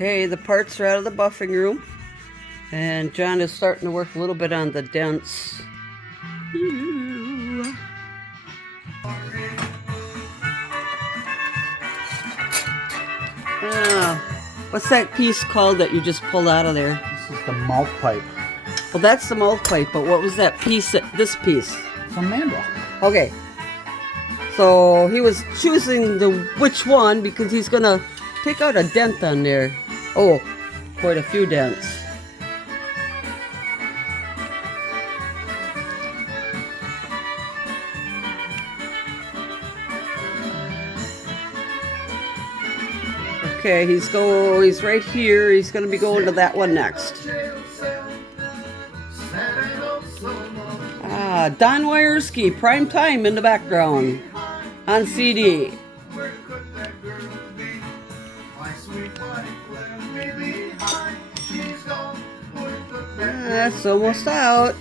Okay, the parts are out of the buffing room, and John is starting to work a little bit on the dents. What's that piece called that you just pulled out of there? This is the mouth pipe. Well, that's the mouth pipe, but what was that piece, this piece? From Merrill. Okay. So he was choosing which one because he's going to take out a dent on there. Oh, quite a few dents. Okay, he's right here. He's going to be going to that one next. Don Wierski, Prime Time in the background on CD. That's almost out.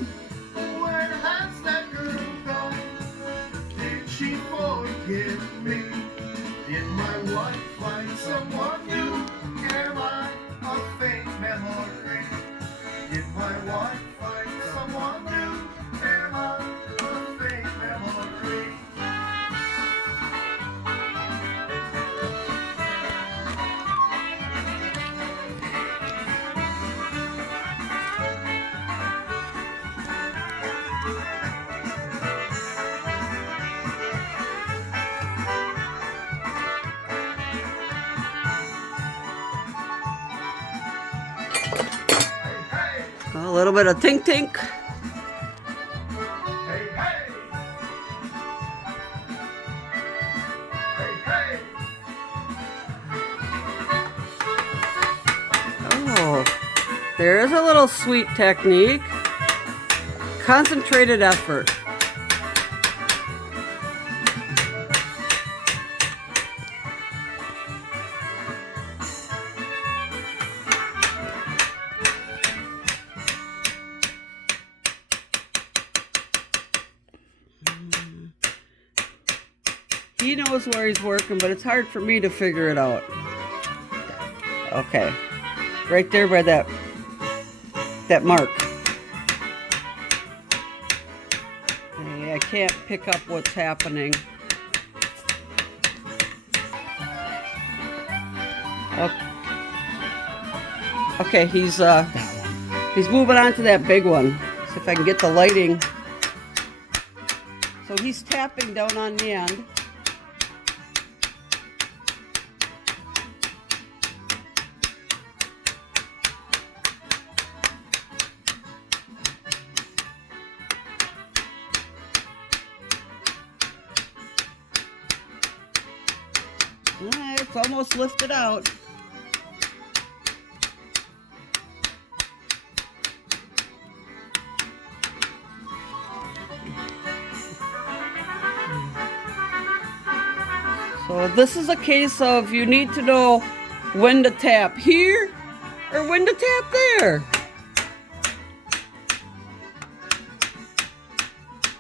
A little bit of tink tink. Oh, there's a little sweet technique. Concentrated effort. He knows where he's working, but it's hard for me to figure it out. Okay. Right there by that mark. Okay, I can't pick up what's happening. Okay, he's moving on to that big one. See if I can get the lighting. So he's tapping down on the end. It's almost lifted out. So this is a case of you need to know when to tap here or when to tap there.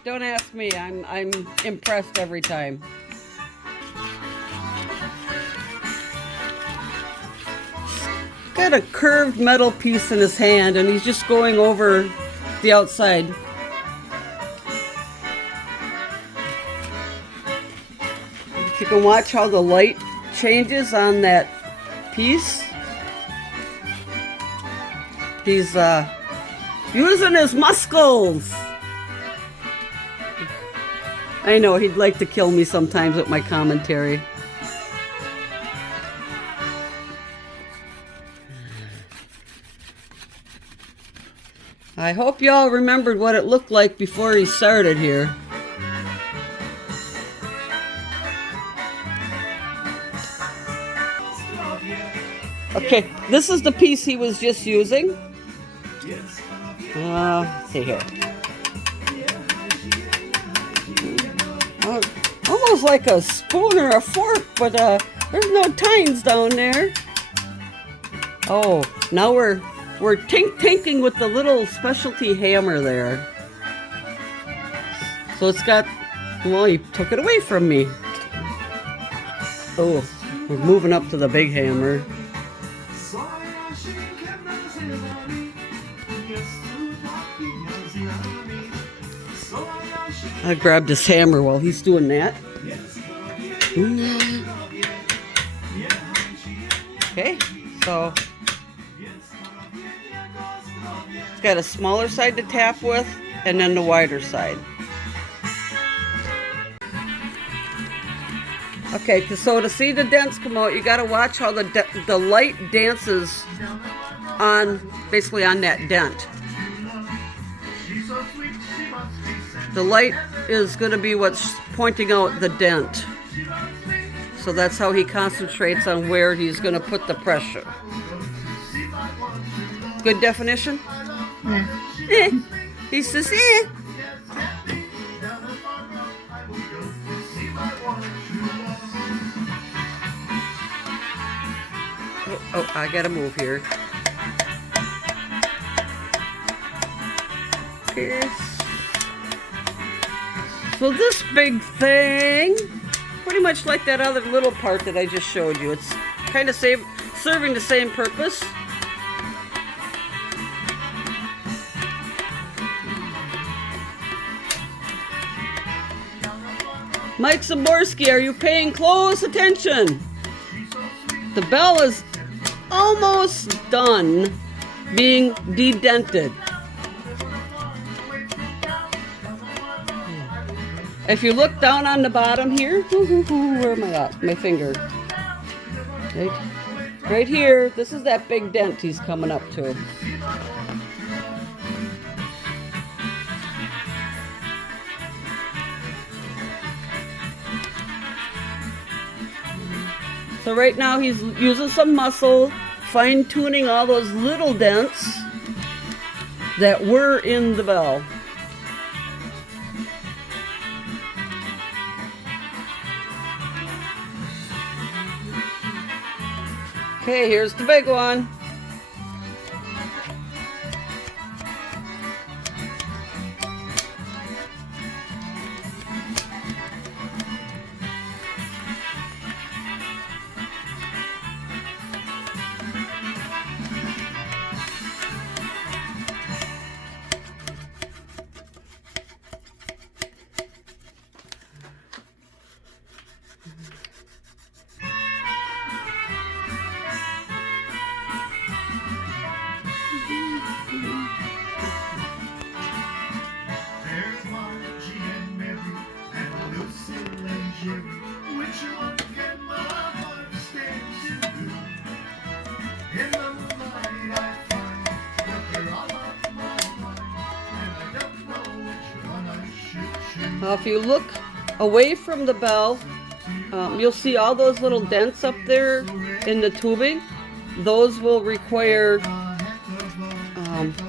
Don't ask me, I'm impressed every time. Got a curved metal piece in his hand and he's just going over the outside. You can watch how the light changes on that piece. He's using his muscles. I know he'd like to kill me sometimes with my commentary. I hope y'all remembered what it looked like before he started here. Okay, this is the piece he was just using. Let's see here. Almost like a spoon or a fork, but there's no tines down there. Oh, now we're tinking with the little specialty hammer there. So it's got, well, he took it away from me. Oh, we're moving up to the big hammer. I grabbed his hammer while he's doing that. Okay, so it's got a smaller side to tap with and then the wider side. Okay, so to see the dents come out, you got to watch how the light dances on, basically on that dent. The light is going to be what's pointing out the dent. So that's how he concentrates on where he's going to put the pressure. Good definition? Yeah. He says, Oh, I gotta move here. Okay. So this big thing, pretty much like that other little part that I just showed you. It's kind of serving the same purpose. Mike Zaborski, are you paying close attention? The bell is almost done being dedented. If you look down on the bottom here, where am I at? My finger. Right here, this is that big dent he's coming up to. So right now he's using some muscle, fine-tuning all those little dents that were in the bell. Okay, here's the big one. Now if you look away from the bell, you'll see all those little dents up there in the tubing. Those will require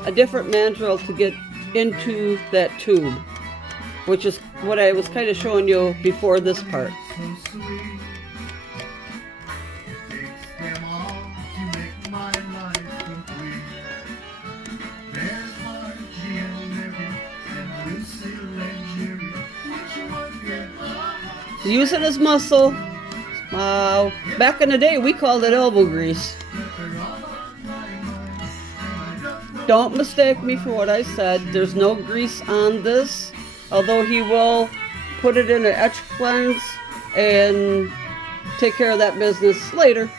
a different mandrel to get into that tube, which is what I was kind of showing you before this part. Using his muscle. Back in the day, we called it elbow grease. Don't mistake me for what I said. There's no grease on this, although he will put it in an etch cleanse and take care of that business later.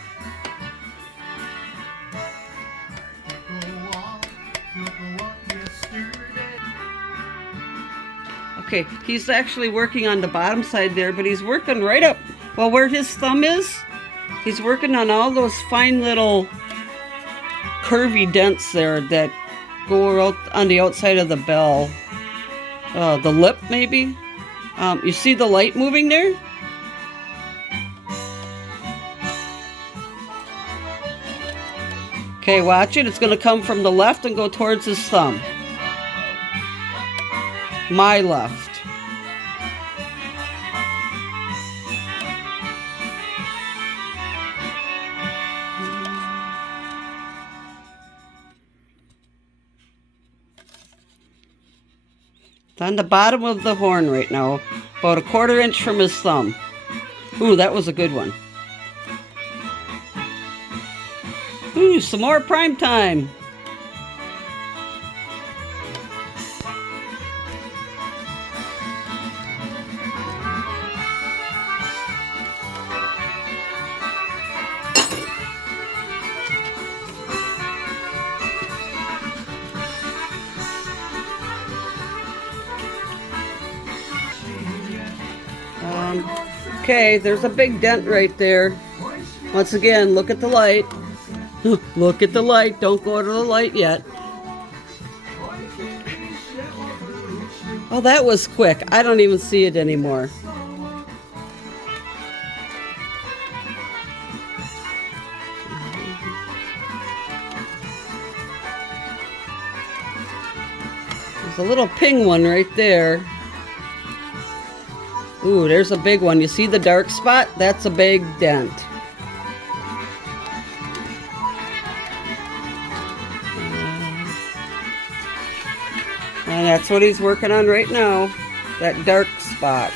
Okay, he's actually working on the bottom side there, but he's working right up, well, where his thumb is, he's working on all those fine little curvy dents there that go out on the outside of the bell. The lip, maybe. You see the light moving there? Okay, watch it. It's going to come from the left and go towards his thumb. My left. It's on the bottom of the horn right now, about 1/4 inch from his thumb. Ooh, that was a good one. Ooh, some more prime time. Okay, there's a big dent right there. Once again, look at the light. Look at the light. Don't go to the light yet. Oh, that was quick. I don't even see it anymore. There's a little ping one right there. Ooh, there's a big one. You see the dark spot? That's a big dent. And that's what he's working on right now, that dark spot.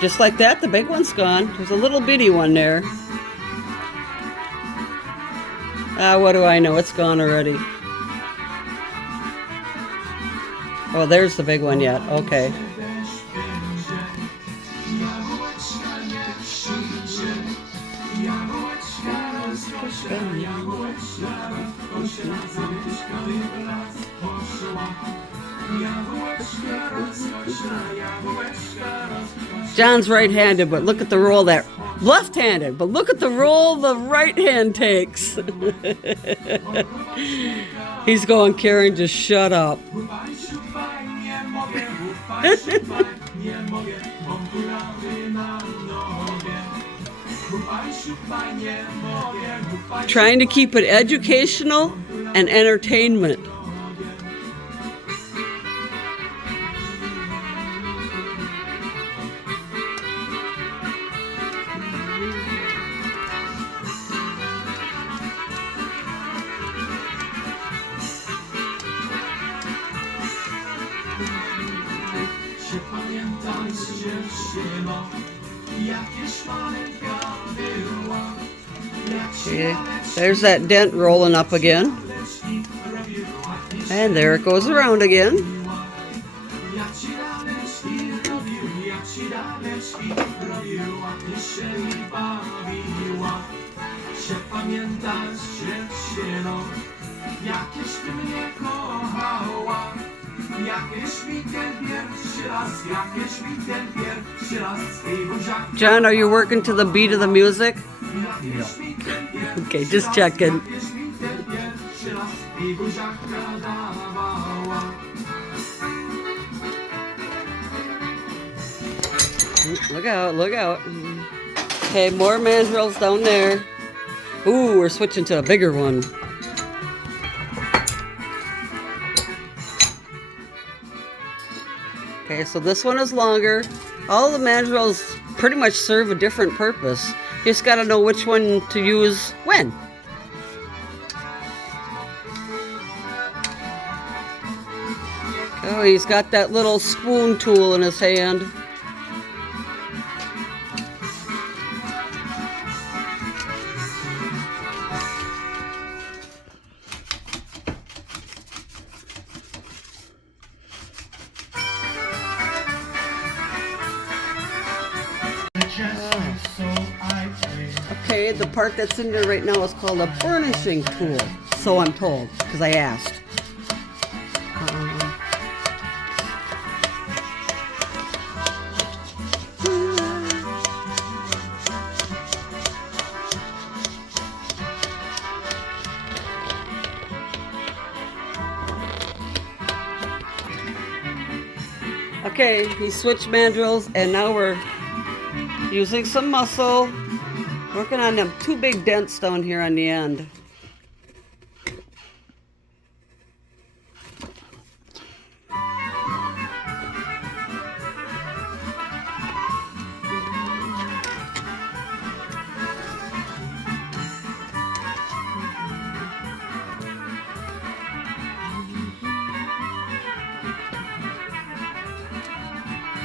Just like that, the big one's gone. There's a little bitty one there. What do I know? It's gone already. Oh, there's the big one yet. Okay. John's right-handed, but look at the roll that left-handed, but look at the roll the right hand takes. He's going, Karen, just shut up. Trying to keep it educational and entertainment. Okay, there's that dent rolling up again. And there it goes around again. John, are you working to the beat of the music? Yeah. Okay, just checking. Look out, look out. Okay, more mandrels down there. Ooh, we're switching to a bigger one. Okay, so this one is longer. All the mandrels pretty much serve a different purpose. You just gotta know which one to use when. Oh, he's got that little spoon tool in his hand. Okay, the part that's in there right now is called a burnishing tool. So I'm told, because I asked. Okay, he switched mandrels, and now we're using some muscle, working on them two big dents down here on the end.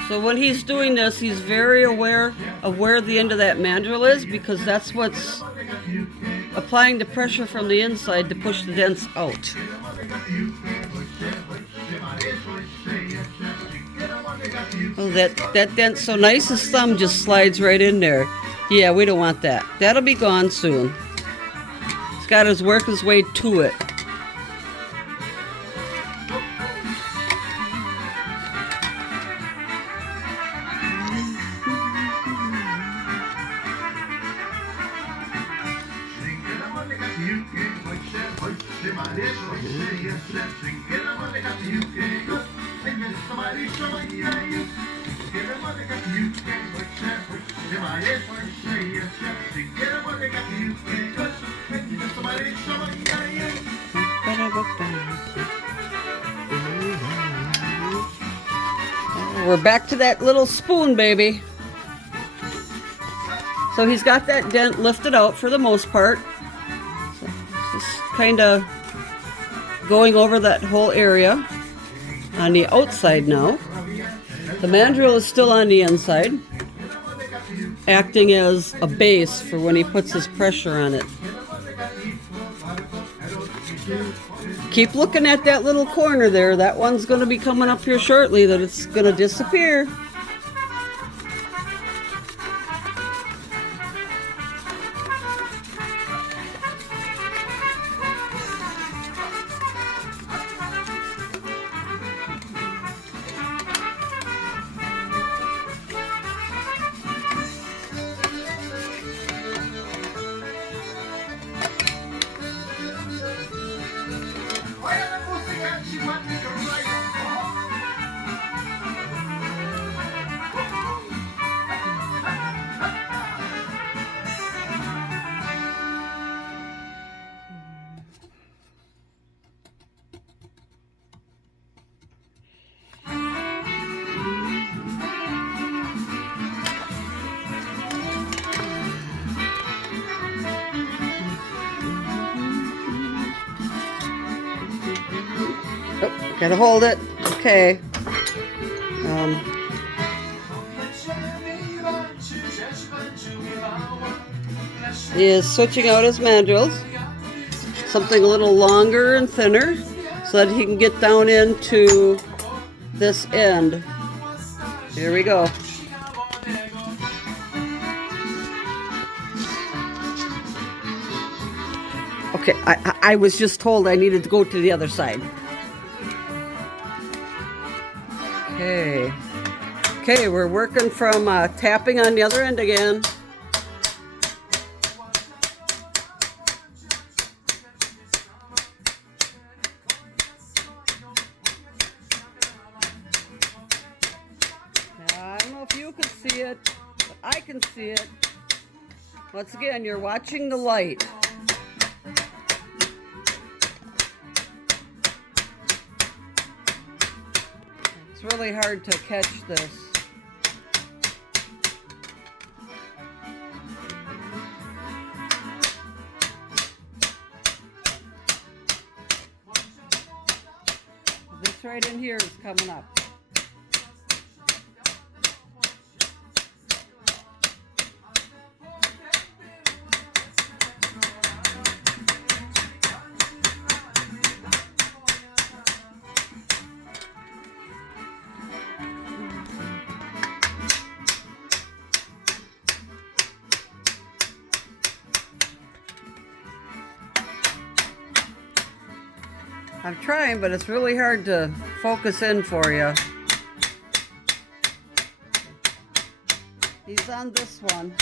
So when he's doing this, he's very aware of where the end of that mandrel is, because that's what's applying the pressure from the inside to push the dents out. Oh, that dent's so nice, his thumb just slides right in there. Yeah, we don't want that. That'll be gone soon. He's got to work his way to it. We're back to that little spoon, baby. So he's got that dent lifted out for the most part. So just kind of going over that whole area on the outside now. The mandrel is still on the inside, acting as a base for when he puts his pressure on it. Keep looking at that little corner there. That one's going to be coming up here shortly, that it's going to disappear. Oh, gotta hold it. Okay. He is switching out his mandrels. Something a little longer and thinner so that he can get down into this end. Here we go. Okay, I was just told I needed to go to the other side. Okay, we're working from tapping on the other end again. I don't know if you can see it, but I can see it. Once again, you're watching the light. It's really hard to catch this. This right in here is coming up. I'm trying, but it's really hard to focus in for you. He's on this one.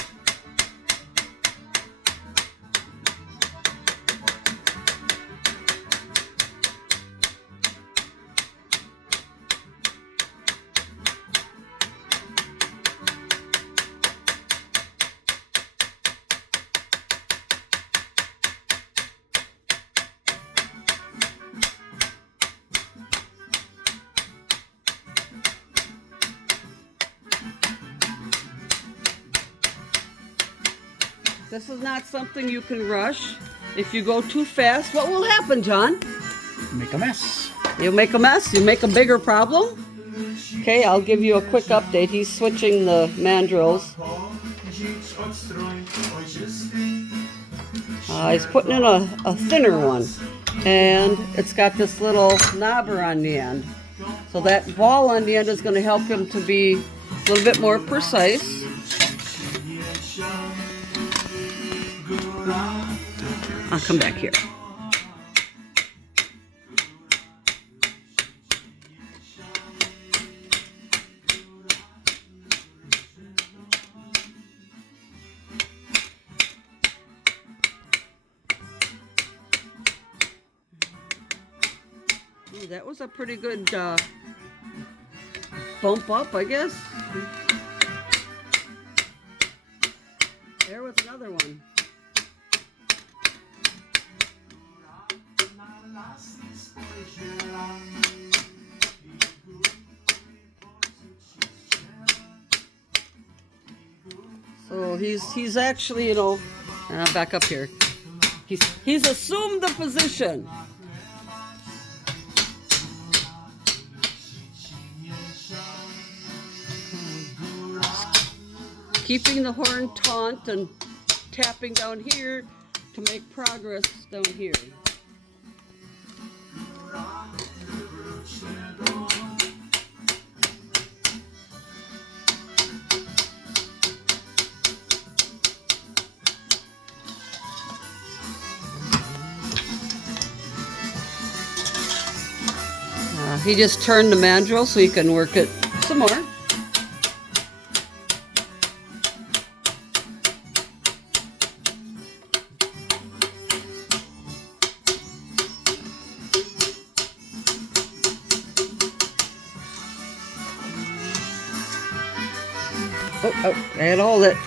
This is not something you can rush. If you go too fast, what will happen, John? Make a mess. You'll make a mess? You make a bigger problem? Okay, I'll give you a quick update. He's switching the mandrels. He's putting in a thinner one. And it's got this little knobber on the end. So that ball on the end is going to help him to be a little bit more precise. I'll come back here. Ooh, that was a pretty good bump up, I guess. There was another one. So he's actually, you know, back up here. He's assumed the position. Keeping the horn taut and tapping down here to make progress down here. He just turned the mandrel so he can work it some more. Oh, I had to hold it.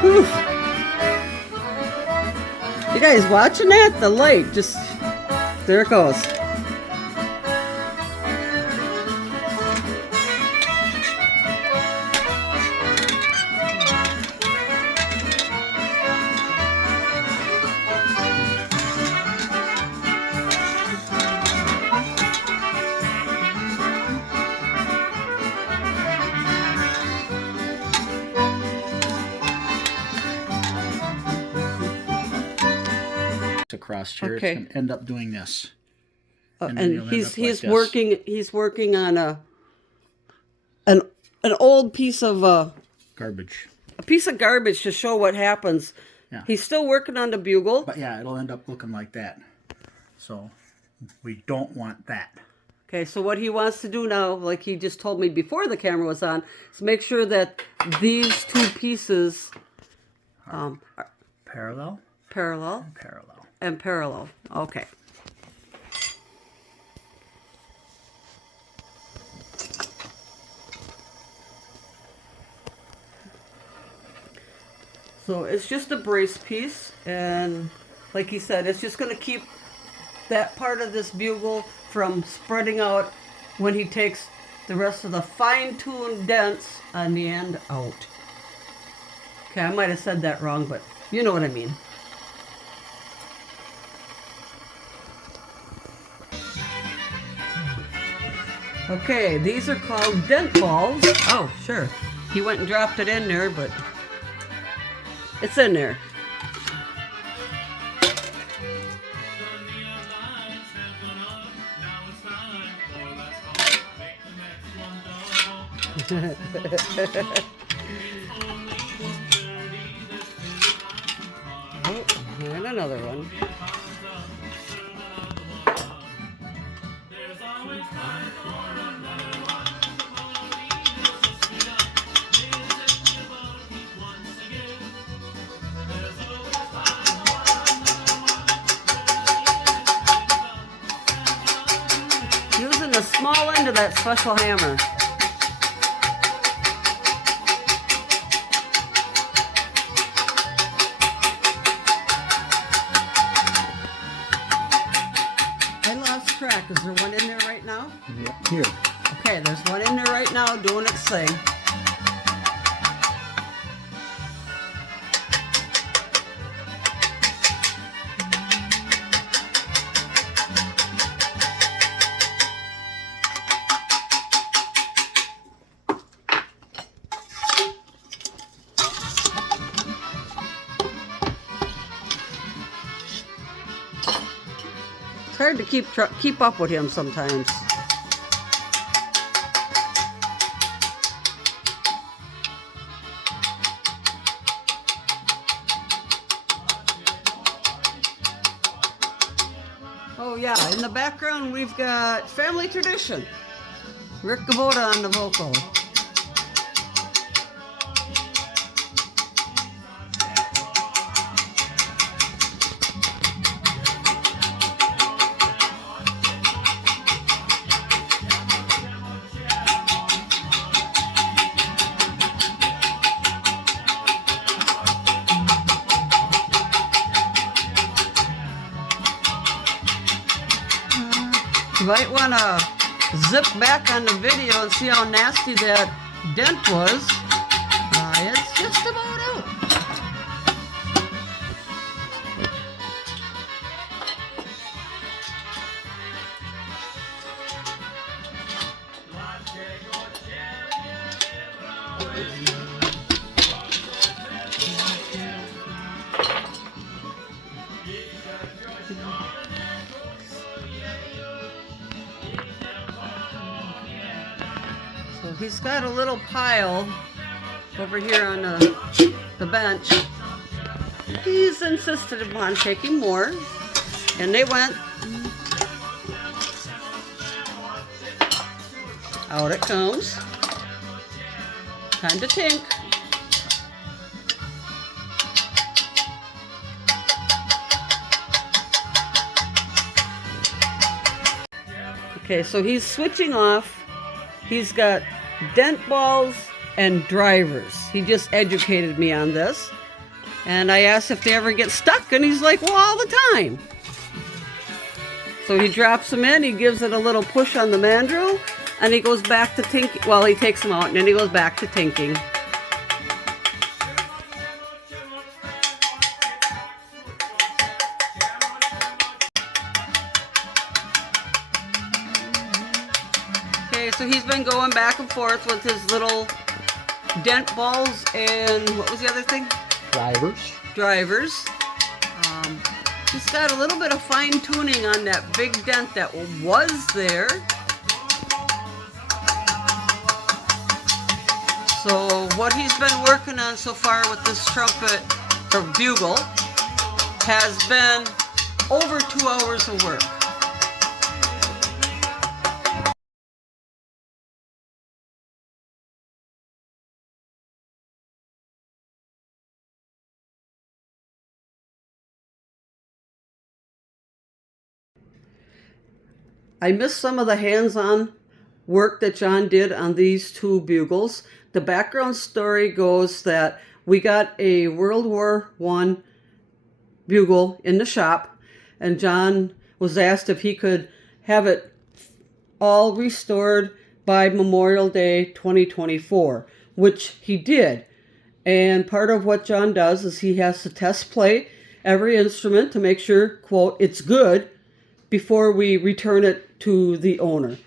Whew. You guys watching that? The light just, there it goes. Across here, Okay. it's going to end up doing this. And you'll end he's up like this. working on an old piece of Garbage. a piece of garbage to show what happens. Yeah. He's still working on the bugle. But yeah, it'll end up looking like that. So we don't want that. Okay, so what he wants to do now, like he just told me before the camera was on, is make sure that these two pieces are Parallel, parallel parallel. and parallel. Okay. So it's just a brace piece, and like he said, it's just going to keep that part of this bugle from spreading out when he takes the rest of the fine-tuned dents on the end out. Okay, I might have said that wrong, but you know what I mean. Okay, these are called dent balls. Oh, sure. He went and dropped it in there, but it's in there. Oh, and another one. Using the small end of that special hammer. rack. Is there one in there right now? Yeah, here. Okay, there's one in there right now doing its thing. It's hard to keep up with him sometimes. Oh yeah, in the background we've got Family Tradition. Rick Gabota on the vocal. You might want to zip back on the video and see how nasty that dent was. It's just about out. So he's got a little pile over here on the bench. He's insisted upon taking more, and they went. Out it comes. Time to tink. Okay, so he's switching off. He's got dent balls and drivers. He just educated me on this. And I asked if they ever get stuck, and he's like, well, all the time. So he drops them in, he gives it a little push on the mandrel, and he goes back to tinking. Well, he takes them out, and then he goes back to tinking. Okay, so he's been going back and forth with his little dent balls and what was the other thing? Drivers. He's got a little bit of fine tuning on that big dent that was there. So what he's been working on so far with this trumpet or bugle has been over 2 hours of work. I missed some of the hands-on work that John did on these two bugles. The background story goes that we got a World War I bugle in the shop, and John was asked if he could have it all restored by Memorial Day 2024, which he did. And part of what John does is he has to test play every instrument to make sure, quote, it's good, before we return it to the owner.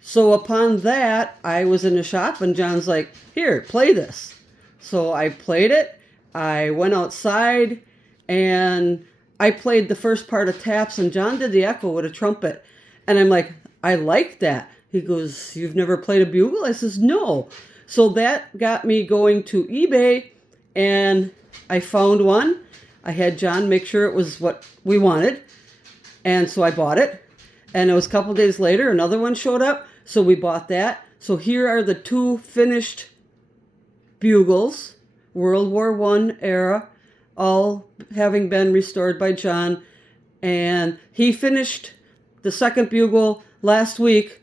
So upon that, I was in the shop and John's like, here, play this. So I played it. I went outside and I played the first part of taps, and John did the echo with a trumpet. And I'm like, I like that. He goes, you've never played a bugle? I says, no. So that got me going to eBay, and I found one. I had John make sure it was what we wanted. And so I bought it, and it was a couple days later, another one showed up, so we bought that. So here are the two finished bugles, World War I era, all having been restored by John. And he finished the second bugle last week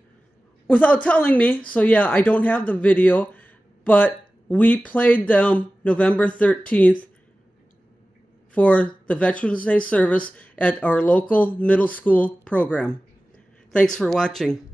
without telling me, so yeah, I don't have the video, but we played them November 13th for the Veterans Day service at our local middle school program. Thanks for watching.